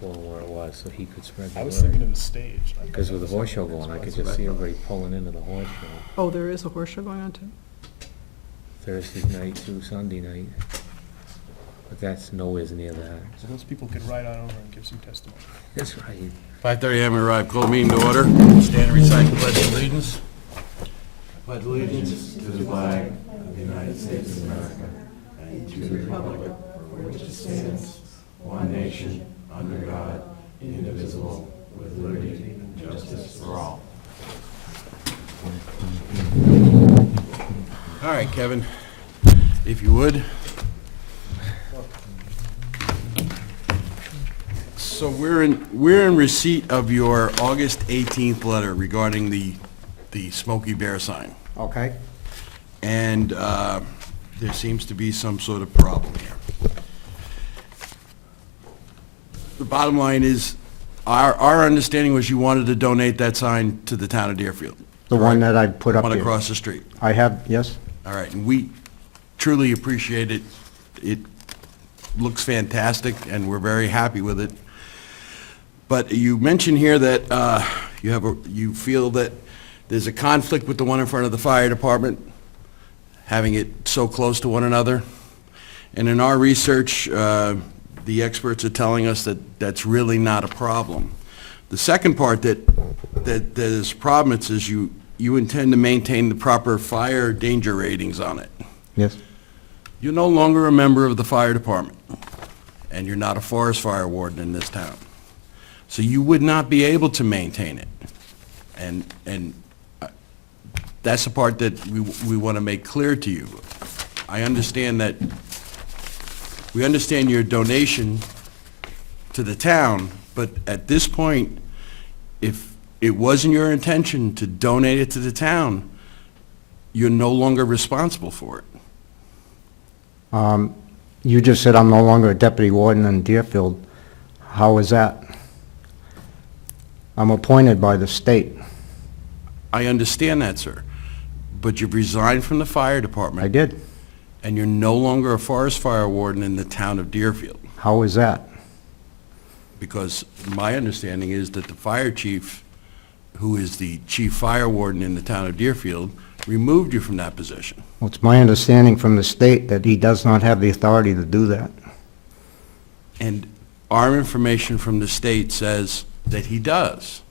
told him where it was, so he could spread the I was thinking word. of the stage. Because with the horse show going, I could just see everybody pulling into the horse show Oh, there is a horse show going on too? Thursday night through Sunday night. But that's nowhere near that. So those people could ride on over and give some testimony. That's right. 5:30 a.m. arrive, call the meeting to order. Stand and recite the pledge of allegiance. Pledge allegiance to the flag of the United States of America and to the republic for which it stands, one nation, under God, indivisible, with liberty and justice for all. All right, Kevin, if you would. So we're in receipt of your August 18th letter regarding the Smokey Bear sign. Okay. And there seems to be some sort of problem here. The bottom line is, our understanding was you wanted to donate that sign to the town of Deerfield. The one that I put up One there. across the street. I have, yes. All right, and we truly appreciate it. It looks fantastic, and we're very happy with it. But you mentioned here that you feel that there's a conflict with the one in front of the fire department, having it so close to one another. And in our research, the experts are telling us that that's really not a problem. The second part that is a problem, it says you intend to maintain the proper fire danger ratings on it. Yes. You're no longer a member of the fire department, and you're not a forest fire warden in this town. So you would not be able to maintain it. And that's the part that we want to make clear to you. I understand that, we understand your donation to the town, but at this point, if it wasn't your intention to donate it to the town, you're no longer responsible for it. You just said I'm no longer a deputy warden in Deerfield. How is that? I'm appointed by the state. I understand that, sir, but you've resigned from the fire department. I did. And you're no longer a forest fire warden in the town of Deerfield, How is that? because my understanding is that the fire chief, who is the chief fire warden in the town of Deerfield, removed you from that position. Well, it's my understanding from the state that he does not have the authority to do that. And our information from the state says that he does.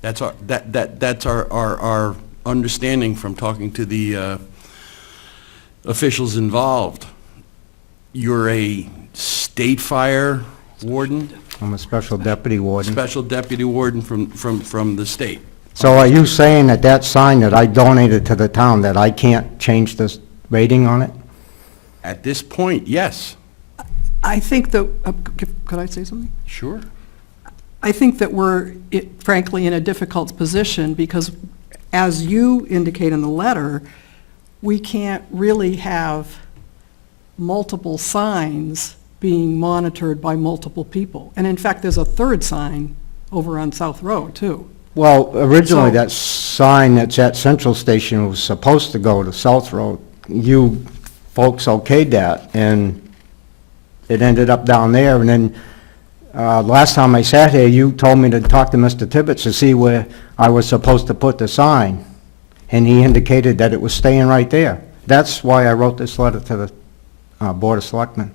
That's our understanding from talking to the officials involved. You're a state fire warden, I'm a special deputy warden. special deputy warden from the state. So are you saying that that sign that I donated to the town, that I can't change this rating on it? At this point, yes. I think that, could I say something? Sure. I think that we're, frankly, in a difficult position because, as you indicate in the letter, we can't really have multiple signs being monitored by multiple people. And in fact, there's a third sign over on South Road, too. Well, originally, So- that sign that's at Central Station was supposed to go to South Road. You folks okayed that, and it ended up down there. And then, last time I sat here, you told me to talk to Mr. Tibbetts to see where I was supposed to put the sign. And he indicated that it was staying right there. That's why I wrote this letter to the Board of Selectmen.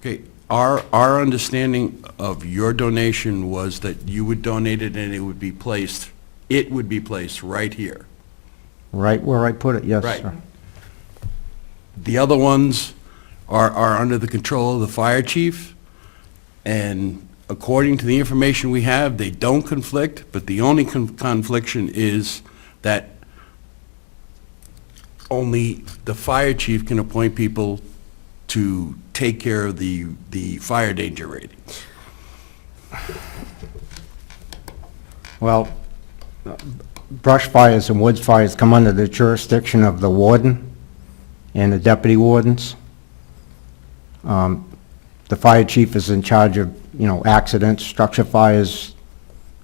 Okay, our understanding of your donation was that you would donate it and it would be placed right here. Right where I put it, yes, Right. sir. The other ones are under the control of the fire chief, and according to the information we have, they don't conflict, but the only confliction is that only the fire chief can appoint people to take care of the fire danger ratings. Well, brush fires and woods fires come under the jurisdiction of the warden and the deputy wardens. The fire chief is in charge of, accidents, structure fires,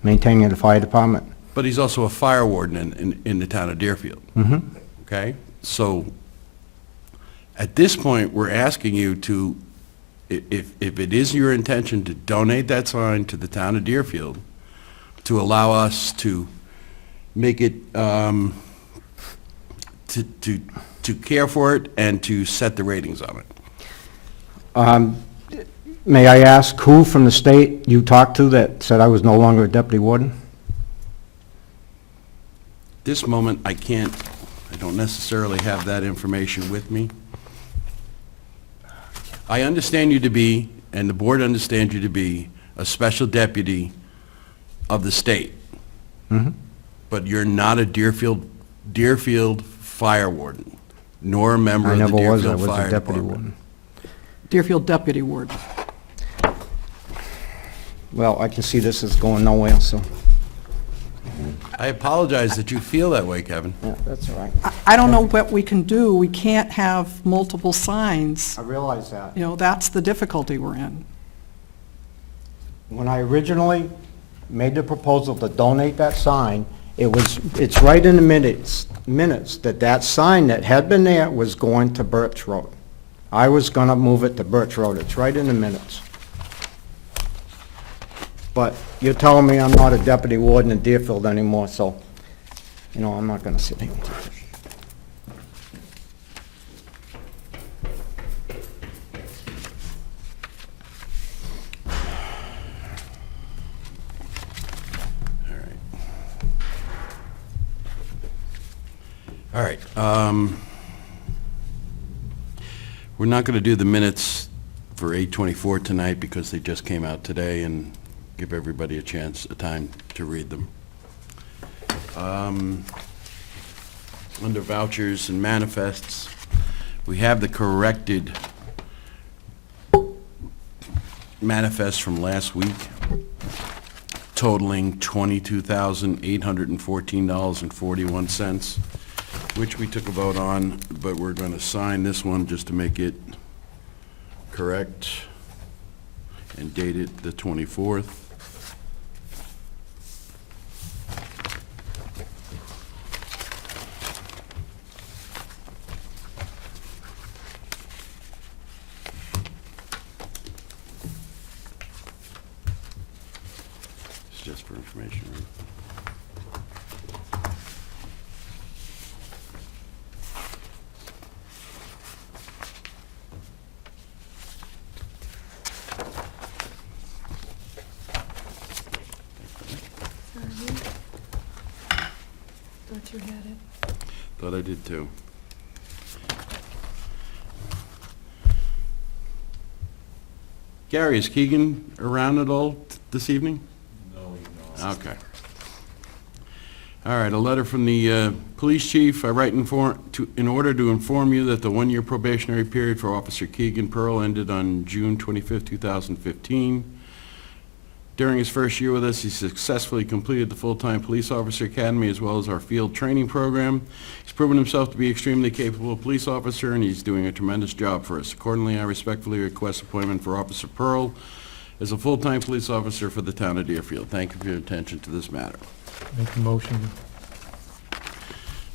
maintaining the fire department. But he's also a fire warden in the town of Deerfield. Mm-hmm. Okay? So, at this point, we're asking you to if it is your intention to donate that sign to the town of Deerfield, to allow us to make it, to care for it and to set the ratings on it. May I ask who from the state you talked to that said I was no longer a deputy warden? This moment, I don't necessarily have that information with me. I understand you to be, and the board understands you to be, a special deputy of the state. But you're not a Deerfield fire warden, nor a member I of the never was, I Deerfield was Fire a deputy Department. warden. Deerfield Deputy Warden. Well, I can see this is going nowhere, so, I apologize that you feel that way, Kevin. yeah, that's all right. I don't know what we can do. We can't have multiple signs. I realize that. You know, that's the difficulty we're in. When I originally made the proposal to donate that sign, it's right in the minutes that that sign that had been there was going to Birch Road. I was gonna move it to Birch Road. It's right in the minutes. But you're telling me I'm not a deputy warden in Deerfield anymore, so, you know, I'm not gonna sit here. All right. We're not going to do the minutes for 8/24 tonight because they just came out today, and give everybody a time to read them. Under vouchers and manifests, we have the corrected manifest from last week totaling $22,814.41, which we took a vote on, but we're going to sign this one just to make it correct and date it the 24th. It's just for information, right? Thought you had it. Thought I did too. Gary, is Keegan around at all this evening? No, he's not. Okay. All right, a letter from the police chief. I write in order to inform you that the one-year probationary period for Officer Keegan Pearl ended on June 25th, 2015. During his first year with us, he successfully completed the full-time police officer academy as well as our field training program. He's proven himself to be extremely capable police officer, and he's doing a tremendous job for us. Accordingly, I respectfully request appointment for Officer Pearl as a full-time police officer for the town of Deerfield. Thank you for your attention to this matter. Make a motion.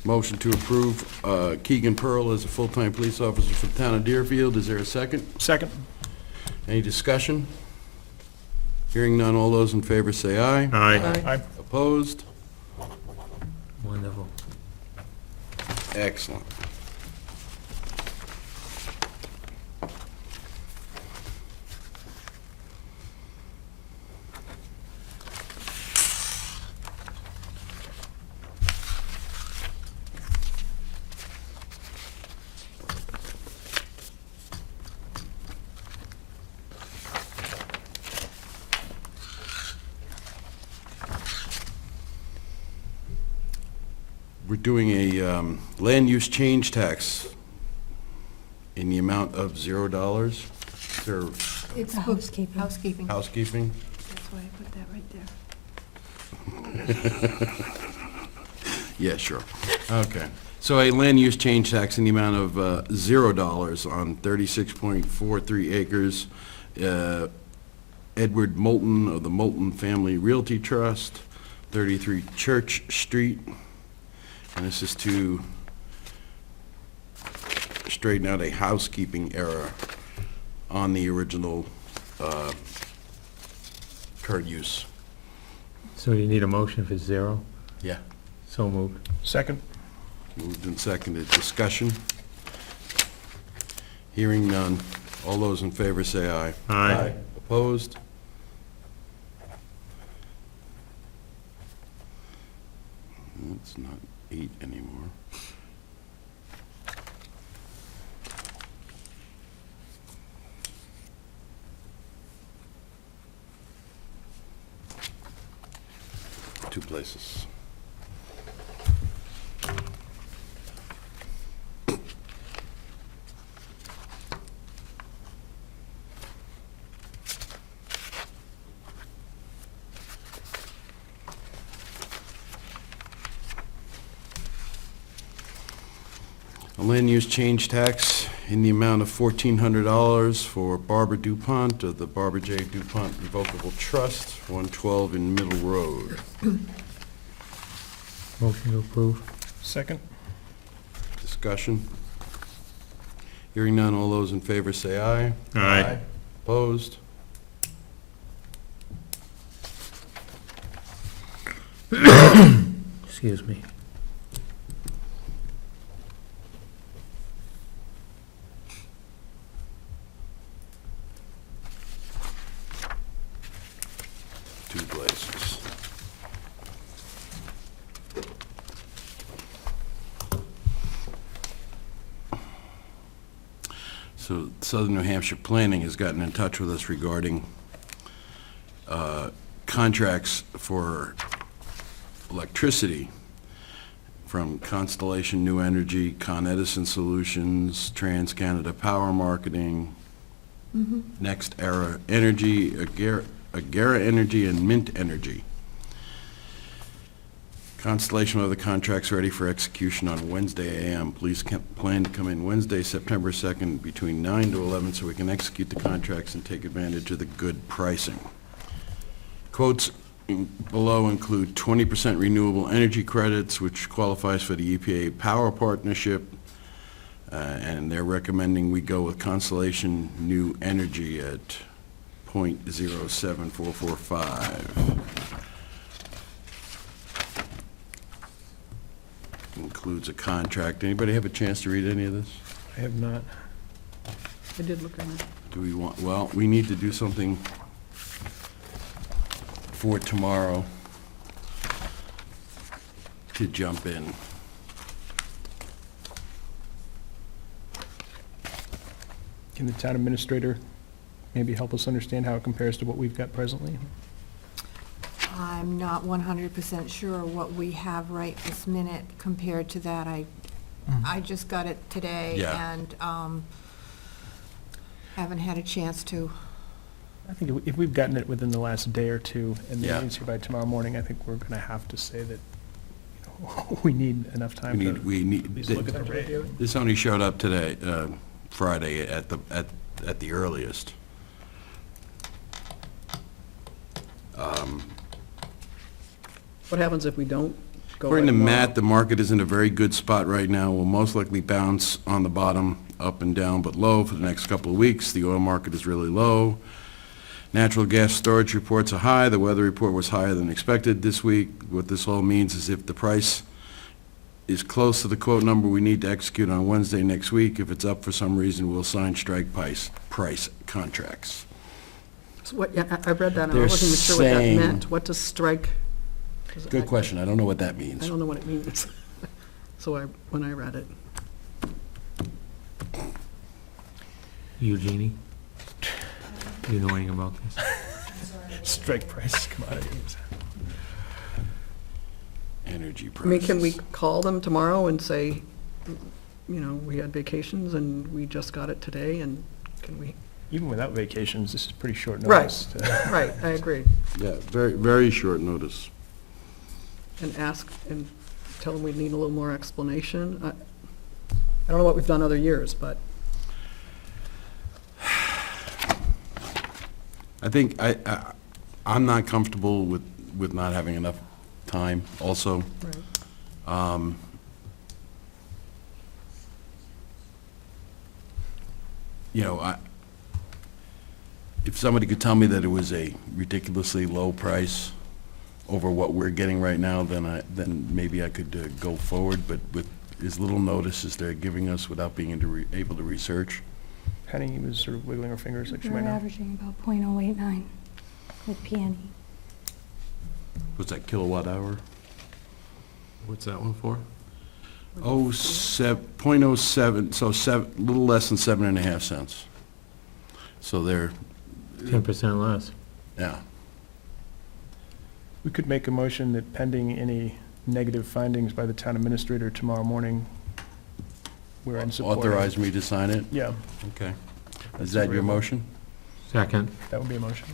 Motion to approve Keegan Pearl as a full-time police officer for the town of Deerfield. Is there a second? Second. Any discussion? Hearing none, all those in favor say aye. Aye. Opposed? Wonderful. Excellent. We're doing a land use change tax in the amount of $0 for It's Housekeeping. Housekeeping. housekeeping. That's why I put that right there. Yeah, sure. Okay. So a land use change tax in the amount of $0 on 36.43 acres. Edward Moulton of the Moulton Family Realty Trust, 33 Church Street. And this is to straighten out a housekeeping error on the original current use. So you need a motion for 0? Yeah. So moved. Second? Moved and seconded. Discussion? Hearing none. All those in favor say aye. Aye. Opposed? It's not 8 anymore. Two places. A land use change tax in the amount of $1,400 for Barbara DuPont of the Barbara J. DuPont Revocable Trust, 112 in Middle Road. Motion to approve. Second? Discussion? Hearing none, all those in favor say aye. Aye. Opposed? Excuse me. Two places. So Southern New Hampshire Planning has gotten in touch with us regarding contracts for electricity from Constellation New Energy, Con Edison Solutions, TransCanada Power Marketing, Next Era Energy, Agera Energy, and Mint Energy. Constellation of the contracts ready for execution on Wednesday a.m. Please plan to come in Wednesday, September 2nd, between 9 to 11, so we can execute the contracts and take advantage of the good pricing. Quotes below include 20% renewable energy credits, which qualifies for the EPA Power Partnership, and they're recommending we go with Constellation New Energy at 0.07445. Includes a contract. Anybody have a chance to read any of this? I have not. I did look at it. Do we want, well, we need to do something for tomorrow to jump in. Can the town administrator maybe help us understand how it compares to what we've got presently? I'm not 100% sure what we have right this minute compared to that. I just got it today Yeah. and haven't had a chance to. I think if we've gotten it within the last day or two and the Yeah. meeting's here by tomorrow morning, I think we're going to have to say that, you know, we need enough time to at We need, least look at the rate. this only showed up today, Friday at the earliest. What happens if we don't go? According to by tomorrow? Matt, the market is in a very good spot right now. Will most likely bounce on the bottom, up and down, but low for the next couple of weeks. The oil market is really low. Natural gas storage reports are high. The weather report was higher than expected this week. What this all means is if the price is close to the quote number we need to execute on Wednesday next week, if it's up for some reason, we'll sign strike price contracts. So what, yeah, I read that and I They're wasn't even sure what that saying- meant. What does strike? 'Cause Good I- question. I don't know what that I means. don't know what it means. So when I read it. Eugenie? Do you know anything about this? Strike price commodities. Energy I prices. mean, can we call them tomorrow and say, you know, we had vacations and we just got it today, and can we? Even without vacations, this is pretty short Right. notice. Right, I agree. Yeah, very, very short notice. And ask, and tell them we need a little more explanation. I don't know what we've done other years, but I think I'm not comfortable with not having enough time also. right. You know, if somebody could tell me that it was a ridiculously low price over what we're getting right now, then maybe I could go forward, but with as little notice as they're giving us without being able to research. Penny was sort of wiggling her fingers like she We're might know. averaging about .089 with PNE. What's that, kilowatt hour? What's that one for? Oh, 0.07, so little less than 7.5 cents. So they're, 10% less. yeah. We could make a motion that pending any negative findings by the town administrator tomorrow morning, we're in support. Authorize me to sign it? Yeah, Okay. That's Is that your agreeable. motion? Second. that would be a motion.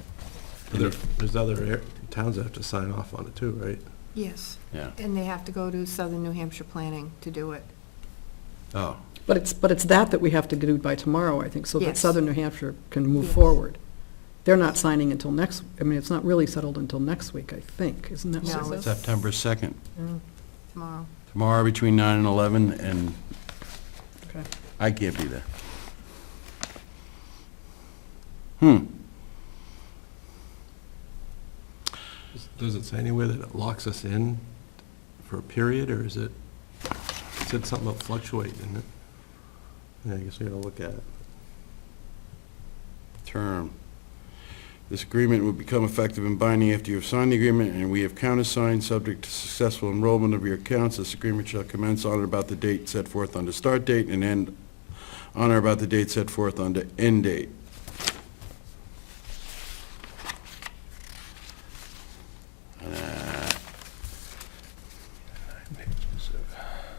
There's other towns that have to sign off on it too, right? Yes, Yeah. and they have to go to Southern New Hampshire Planning to do it. Oh, But it's that we have to do by tomorrow, I think, so that Yes. Southern New Hampshire can move Yes. forward. They're not signing until next, I mean, it's not really settled until next week, I think, isn't that what No, it it's- says? September 2nd. Tomorrow. Tomorrow between 9 and 11, and Okay. I can't be there. Does it say anywhere that it locks us in for a period, or is it, it said something about fluctuate, didn't it? Yeah, I guess we gotta look at it. Term. This agreement will become effective and binding after you have signed the agreement, and we have countersigned, subject to successful enrollment of your accounts. This agreement shall commence on or about the date set forth on the start date and end on or about the date set forth on the end date.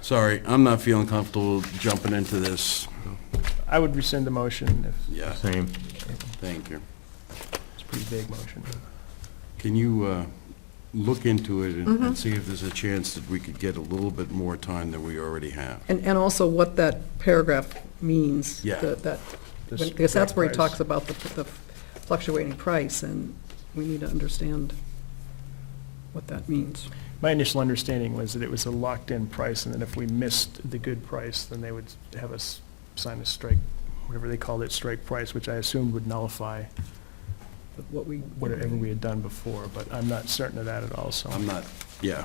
Sorry, I'm not feeling comfortable jumping into this. I would rescind the motion if, Yeah, Same. thank you. it's a pretty vague motion. Can you look into it and Mhm. see if there's a chance that we could get a little bit more time than we already have? And also what that paragraph means. Yeah. That, This because that's where he price. talks about the fluctuating price, and we need to understand what that means. My initial understanding was that it was a locked-in price, and that if we missed the good price, then they would have us sign a strike, whatever they called it, strike price, which I assumed would nullify What we. whatever we had done before, but I'm not certain of that at all, so. I'm not, yeah.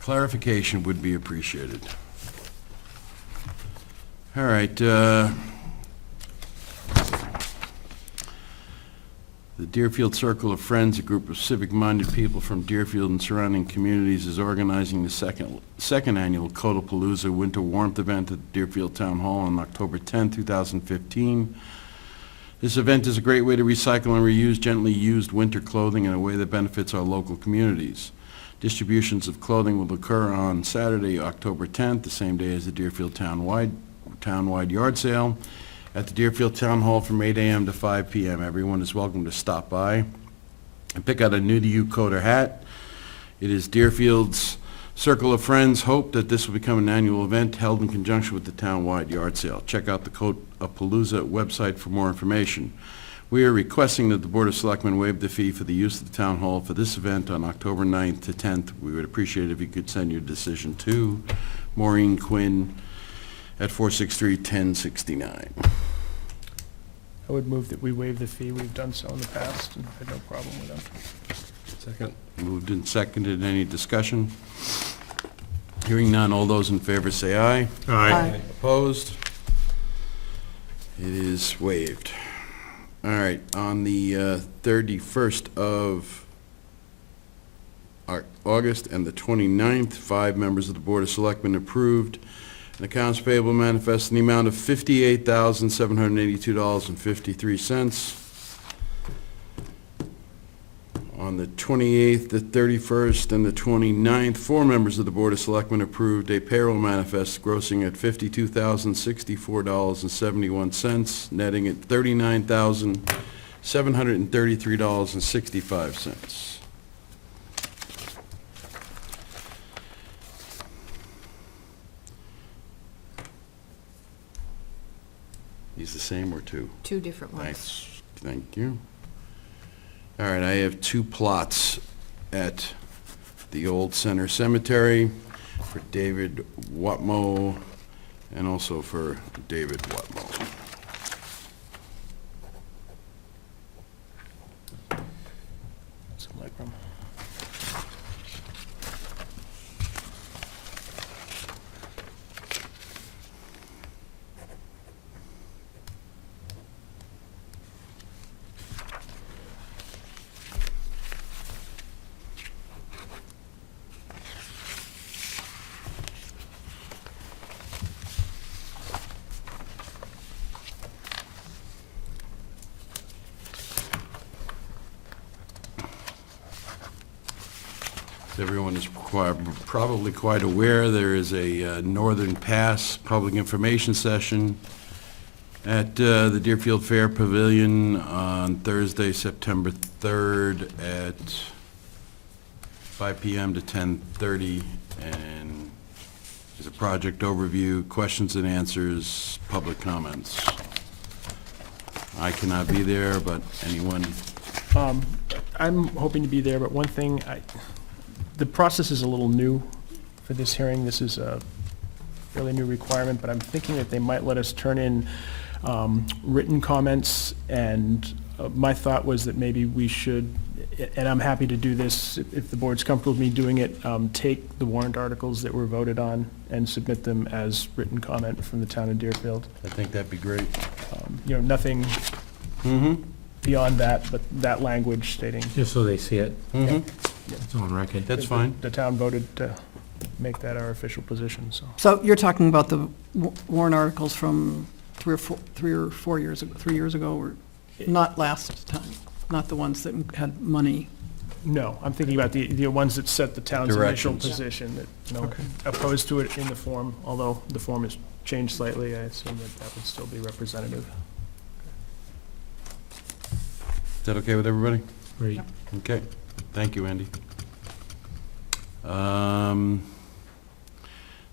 Clarification would be appreciated. All right, the Deerfield Circle of Friends, a group of civic-minded people from Deerfield and surrounding communities, is organizing the second annual Codapalooza Winter Warmth Event at Deerfield Town Hall on October 10, 2015. This event is a great way to recycle and reuse gently used winter clothing in a way that benefits our local communities. Distributions of clothing will occur on Saturday, October 10th, the same day as the Deerfield townwide yard sale at the Deerfield Town Hall from 8 a.m. to 5 p.m. Everyone is welcome to stop by and pick out a new-to-you coat or hat. It is Deerfield's Circle of Friends' hope that this will become an annual event held in conjunction with the townwide yard sale. Check out the Codapalooza website for more information. We are requesting that the Board of Selectmen waive the fee for the use of the Town Hall for this event on October 9th to 10th. We would appreciate it if you could send your decision to Maureen Quinn at 463-1069. I would move that we waive the fee. We've done so in the past, and had no problem with them. Second. Moved and seconded. Any discussion? Hearing none. All those in favor say aye. Aye. Opposed? It is waived. All right, on the 31st of August and the 29th, 5 members of the Board of Selectmen approved an accounts payable manifest in the amount of $58,782.53. On the 28th, the 31st, and the 29th, 4 members of the Board of Selectmen approved a payroll manifest grossing at $52,064.71, netting at $39,733.65. These the same or two? Two different ones. Thanks, thank you. All right, I have 2 plots at the Old Center Cemetery for David Watmo and also for David Watmo. problem. Everyone is probably quite aware, there is a Northern Pass public information session at the Deerfield Fair Pavilion on Thursday, September 3rd at 5 PM to 10:30, and there's a project overview, questions and answers, public comments. I cannot be there, but anyone, I'm hoping to be there, but one thing, the process is a little new for this hearing. This is a fairly new requirement, but I'm thinking that they might let us turn in written comments, and my thought was that maybe we should, and I'm happy to do this if the board's comfortable with me doing it, take the warrant articles that were voted on and submit them as written comment from the town of Deerfield. I think that'd be great. Nothing Mm-hmm. beyond that, but that language stating. Just so they see it, Mm-hmm. it's on record. That's fine. The town voted to make that our official position, so. So you're talking about the warrant articles from 3 or 4 years ago, 3 years ago, or not last time, not the ones that had money? No, I'm thinking about the ones that set the town's initial Directions. position, that, Okay. opposed to it in the form, although the form has changed slightly, I assume that that would still be representative. Is that okay with everybody? Great. Okay, thank you, Andy.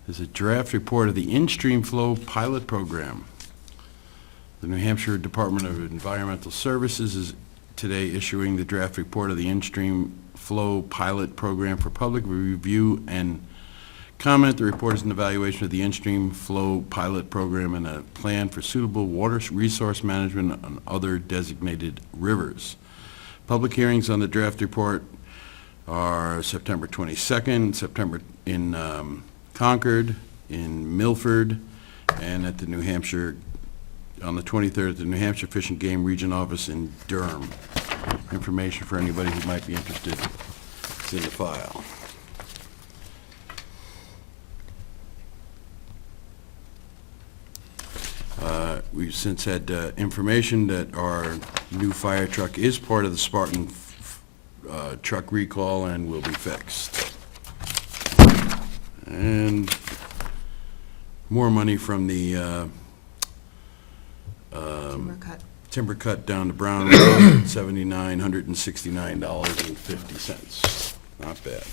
There's a draft report of the in-stream flow pilot program. The New Hampshire Department of Environmental Services is today issuing the draft report of the in-stream flow pilot program for public review and comment. The report is an evaluation of the in-stream flow pilot program and a plan for suitable water resource management on other designated rivers. Public hearings on the draft report are September 22nd, September in Concord, in Milford, and at the New Hampshire, on the 23rd, at the New Hampshire Fish and Game Region Office in Durham. Information for anybody who might be interested is in the file. We've since had information that our new fire truck is part of the Spartan truck recall and will be fixed. And more money from the Timber cut. timber cut down to Brown Road, $7,969.50. Not bad.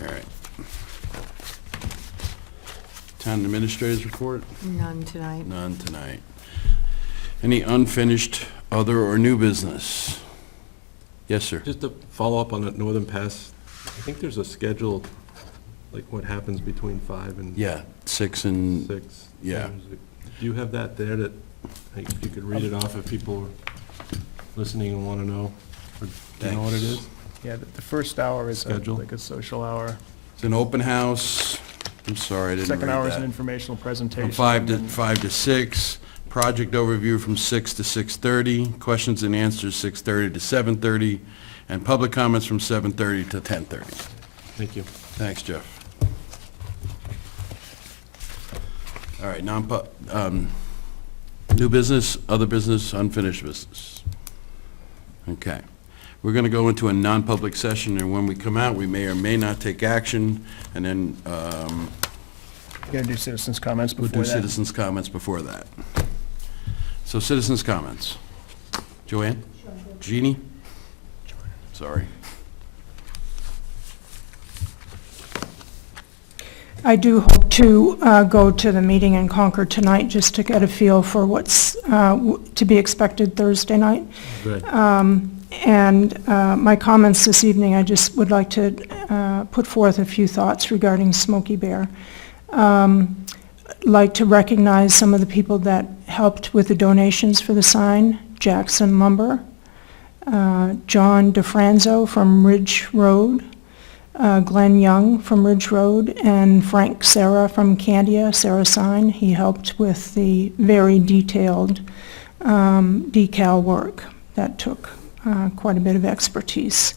All right. Town administrators report? None tonight. None tonight. Any unfinished other or new business? Yes, sir. Just to follow up on that Northern Pass, I think there's a schedule, like what happens between 5 and Yeah, 6 and, 6. yeah. Do you have that there that, like, you could read it off if people are listening and want to know? Or do you know what it is? Yeah, the first hour is Schedule. like a social hour. It's an open house. I'm sorry, I didn't read Second hour is an that. informational presentation. From 5 to and then- 5 to 6. Project overview from 6 to 6:30. Questions and answers 6:30 to 7:30. And public comments from 7:30 to 10:30. Thank you. Thanks, Jeff. All right, new business, other business, unfinished business. Okay. We're going to go into a non-public session, and when we come out, we may or may not take action, and then You're gonna do citizens' comments we'll before do that? citizens' comments before that. So citizens' comments. Joanne? Jeannie? Sorry. I do hope to go to the meeting in Concord tonight, just to get a feel for what's to be expected Thursday night. Good. And my comments this evening, I just would like to put forth a few thoughts regarding Smokey Bear. Like to recognize some of the people that helped with the donations for the sign, Jackson Lumber, John DeFranzo from Ridge Road, Glenn Young from Ridge Road, and Frank Serra from Candia, Serra Sign. He helped with the very detailed decal work. That took quite a bit of expertise.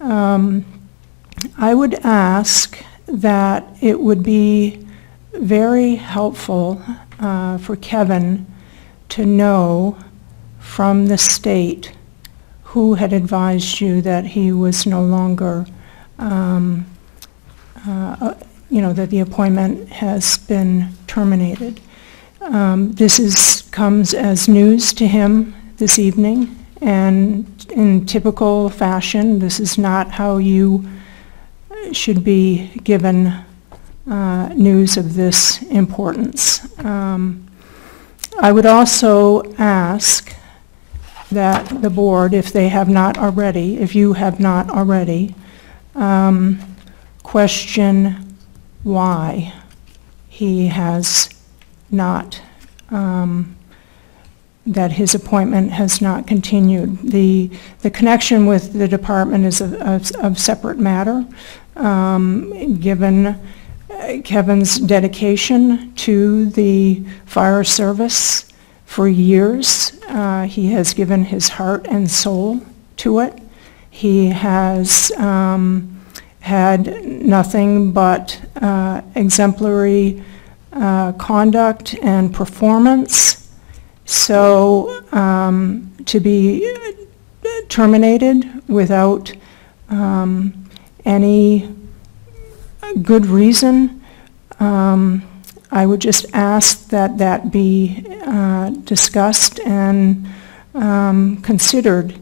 I would ask that it would be very helpful for Kevin to know from the state who had advised you that he was no longer, that the appointment has been terminated. This comes as news to him this evening, and in typical fashion, this is not how you should be given news of this importance. I would also ask that the board, if they have not already, if you have not already, question why he has not, that his appointment has not continued. The connection with the department is of separate matter. Given Kevin's dedication to the fire service for years, he has given his heart and soul to it. He has had nothing but exemplary conduct and performance. So to be terminated without any good reason, I would just ask that that be discussed and considered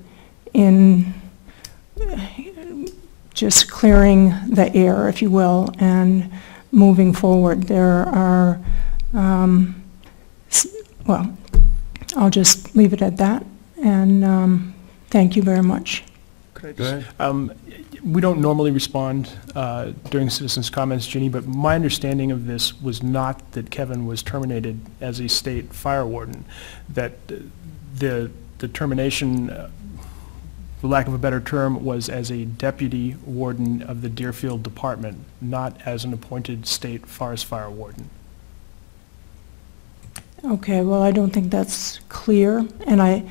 in just clearing the air, if you will, and moving forward. There are, well, I'll just leave it at that, and thank you very much. Could I Go just- ahead. We don't normally respond during citizens' comments, Ginny, but my understanding of this was not that Kevin was terminated as a state fire warden, that the termination, for lack of a better term, was as a deputy warden of the Deerfield Department, not as an appointed state forest fire warden. Okay, well, I don't think that's clear, and I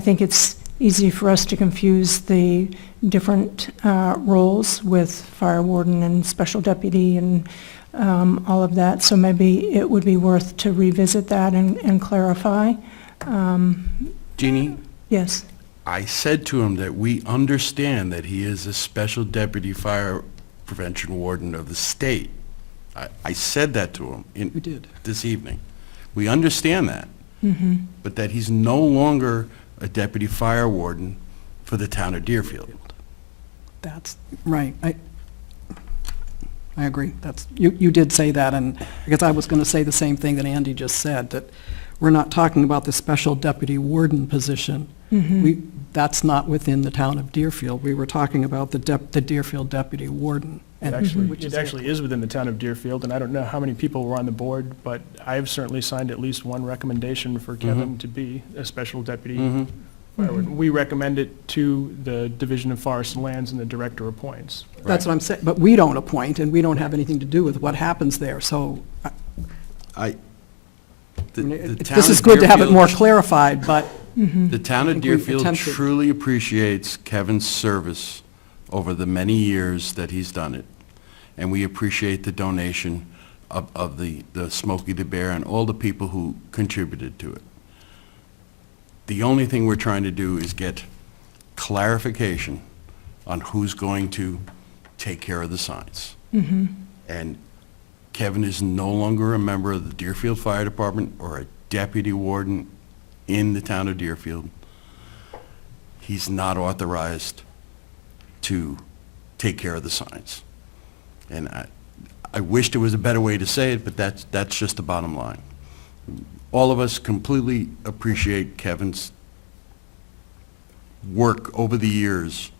think it's easy for us to confuse the different roles with fire warden and special deputy and all of that, so maybe it would be worth to revisit that and clarify. Jeannie, Yes, I said to him that we understand that he is a special deputy fire prevention warden of the state. I said that to him You did. this evening. We understand that, mm-hmm. but that he's no longer a deputy fire warden for the town of Deerfield. That's, right. I agree. That's, you did say that, and because I was going to say the same thing that Andy just said, that we're not talking about the special deputy warden position. Mm-hmm. That's not within the town of Deerfield. We were talking about the Deerfield deputy warden. It and- actually, which it is actually is within the town of Deerfield, and I don't know how many people were on the board, but I've certainly signed at least one recommendation for Kevin to be a special deputy fire warden. We recommend it to the Division of Forest and Lands, and the director appoints. That's what I'm saying, but we don't appoint, and we don't have anything to do with what happens there, so The town this is of good to have it more Deerfield- clarified, but The town of think we Deerfield attempted. truly appreciates Kevin's service over the many years that he's done it. And we appreciate the donation of the Smokey the Bear and all the people who contributed to it. The only thing we're trying to do is get clarification on who's going to take care of the signs. And Kevin is no longer a member of the Deerfield Fire Department or a deputy warden in the town of Deerfield. He's not authorized to take care of the signs. And I wish there was a better way to say it, but that's just the bottom line. All of us completely appreciate Kevin's work over the years,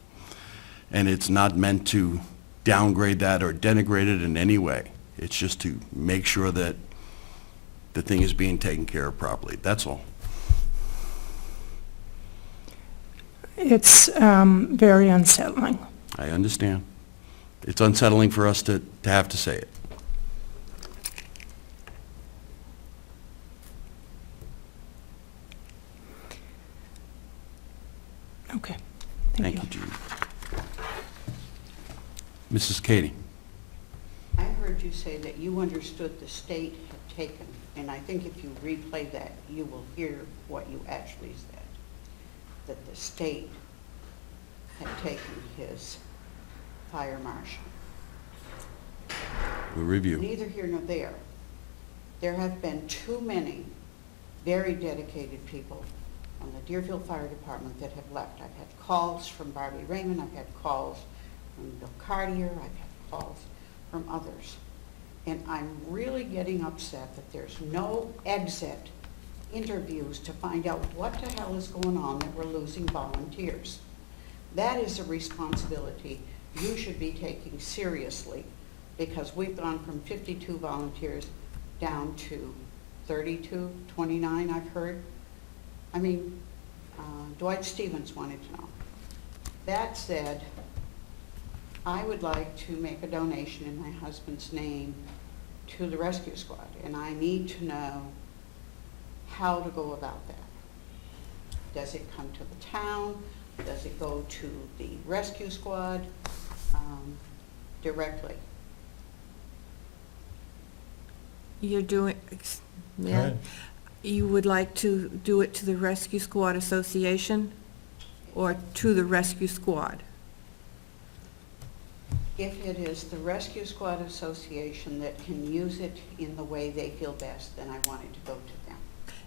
and it's not meant to downgrade that or denigrate it in any way. It's just to make sure that the thing is being taken care of properly. That's all. It's very unsettling. I understand. It's unsettling for us to have to say it. Okay, Thank you, Judy. Mrs. Katie? I heard you say that you understood the state had taken, and I think if you replay that, you will hear what you actually said, that the state had taken his fire marshal. We'll review. Neither here nor there. There have been too many very dedicated people on the Deerfield Fire Department that have left. I've had calls from Barbie Raymond, I've had calls from Bill Cartier, I've had calls from others. And I'm really getting upset that there's no exit interviews to find out what the hell is going on, that we're losing volunteers. That is a responsibility you should be taking seriously, because we've gone from 52 volunteers down to 32, 29, I've heard. I mean, Dwight Stevens wanted to know. That said, I would like to make a donation in my husband's name to the rescue squad, and I need to know how to go about that. Does it come to the town? Does it go to the rescue squad directly? You're doing, yeah, you would like to do it to the Rescue Squad Association or to the Rescue Squad? If it is the Rescue Squad Association that can use it in the way they feel best, then I want it to go to them.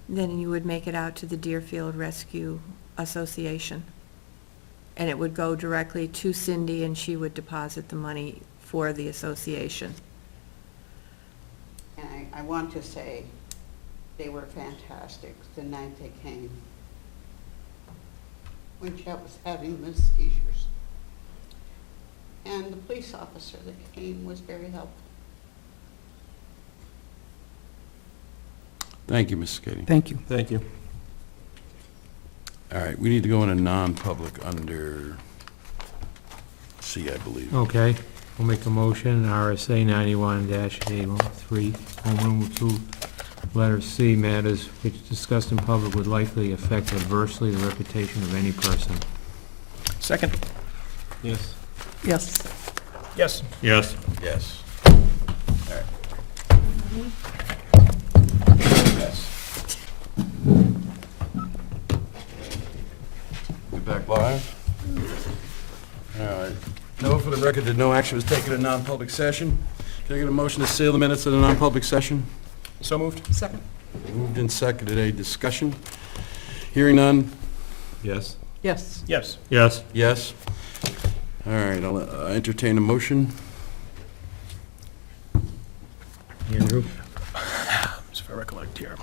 Then you would make it out to the Deerfield Rescue Association. And it would go directly to Cindy, and she would deposit the money for the association. And I want to say they were fantastic the night they came, when Chet was having the seizures. And the police officer that came was very helpful. Thank you, Mrs. Katie. Thank you. Thank you. All right, we need to go in a non-public under C, I believe. Okay, we'll make a motion, RSA 91-A3, Home Rule 2, letter C, matters which discussed in public would likely affect adversely the reputation of any person. Second? Yes. Yes. Yes. Yes. Yes. All right. Yes. We back live? All right. No, for the record, that no action was taken in non-public session. Can I get a motion to seal the minutes of the non-public session? So moved? Second? Moved and seconded. A discussion? Hearing none? Yes. Yes. Yes. Yes. Yes. All right, I'll entertain a motion. Andrew? So if I recollect here.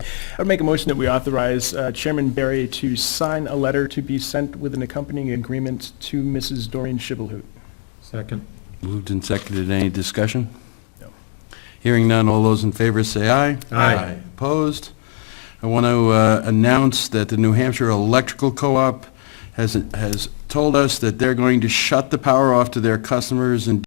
I would make a motion that we authorize Chairman Barry to sign a letter to be sent with an accompanying agreement to Mrs. Doreen Shibboleth. Second. Moved and seconded. Any discussion? No. Hearing none, all those in favor say aye. Aye. Opposed? I want to announce that the New Hampshire Electrical Co-op has told us that they're going to shut the power off to their customers in